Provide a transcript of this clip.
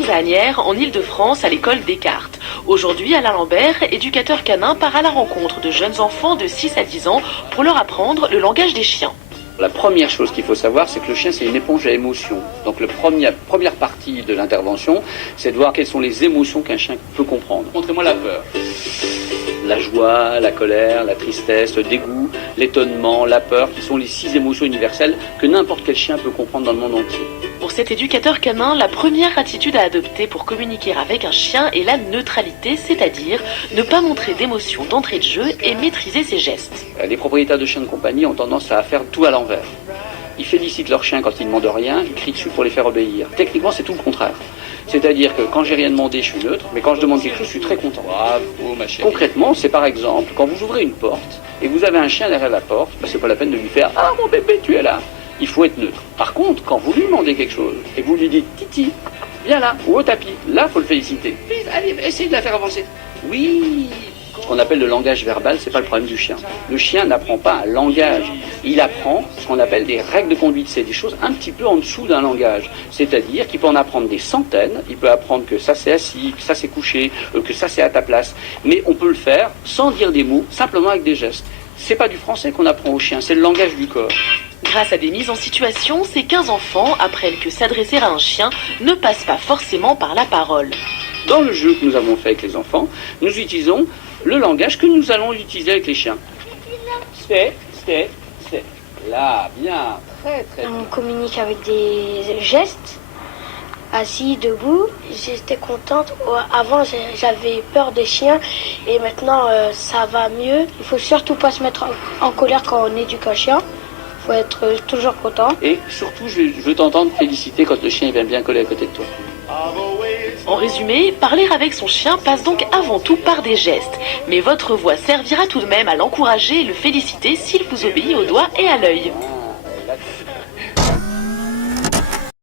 sommes à Asnières, en Île-de-France, à l'école Descartes. Aujourd'hui, Alain Lambert, éducateur canin, part à la rencontre de jeunes enfants de 6 à 10 ans pour leur apprendre le langage des chiens. La première chose qu'il faut savoir, c'est que le chien, c'est une éponge à émotions. Donc la première partie de l'intervention, c'est de voir quelles sont les émotions qu'un chien peut comprendre. Montrez-moi la peur. La joie, la colère, la tristesse, le dégoût, l'étonnement, la peur, qui sont les 6 émotions universelles que n'importe quel chien peut comprendre dans le monde entier. Pour cet éducateur canin, la première attitude à adopter pour communiquer avec un chien est la neutralité, c'est-à-dire ne pas montrer d'émotion d'entrée de jeu et maîtriser ses gestes. Les propriétaires de chiens de compagnie ont tendance à faire tout à l'envers. Ils félicitent leurs chiens quand ils ne demandent rien, ils crient dessus pour les faire obéir. Techniquement, c'est tout le contraire. C'est-à-dire que quand j'ai rien demandé, je suis neutre, mais quand je demande quelque chose, je suis très content. Bravo, ma chérie. Concrètement, c'est par exemple, quand vous ouvrez une porte et vous avez un chien derrière la porte, c'est pas la peine de lui faire « Ah, mon bébé, tu es là !» Il faut être neutre. Par contre, quand vous lui demandez quelque chose et vous lui dites « Titi, viens là, ou au tapis », là, il faut le féliciter. Vite, allez, essayez de la faire avancer. Oui. Ce qu'on appelle le langage verbal, c'est pas le problème du chien. Le chien n'apprend pas un langage. Il apprend ce qu'on appelle des règles de conduite. C'est des choses un petit peu en dessous d'un langage. C'est-à-dire qu'il peut en apprendre des centaines. Il peut apprendre que ça c'est assis, que ça c'est couché, que ça c'est à ta place. Mais on peut le faire sans dire des mots, simplement avec des gestes. C'est pas du français qu'on apprend au chien, c'est le langage du corps. Grâce à des mises en situation, ces 15 enfants apprennent que s'adresser à un chien ne passe pas forcément par la parole. Dans le jeu que nous avons fait avec les enfants, nous utilisons le langage que nous allons utiliser avec les chiens. C'est. Là, bien, très bien. On communique avec des gestes, assis, debout. J'étais contente. Avant, j'avais peur des chiens et maintenant, ça va mieux. Il faut surtout pas se mettre en colère quand on éduque un chien. Il faut être toujours content. Et surtout, je veux t'entendre féliciter quand le chien vient bien coller à côté de toi. En résumé, parler avec son chien passe donc avant tout par des gestes. Mais votre voix servira tout de même à l'encourager et le féliciter s'il vous obéit au doigt et à l'œil.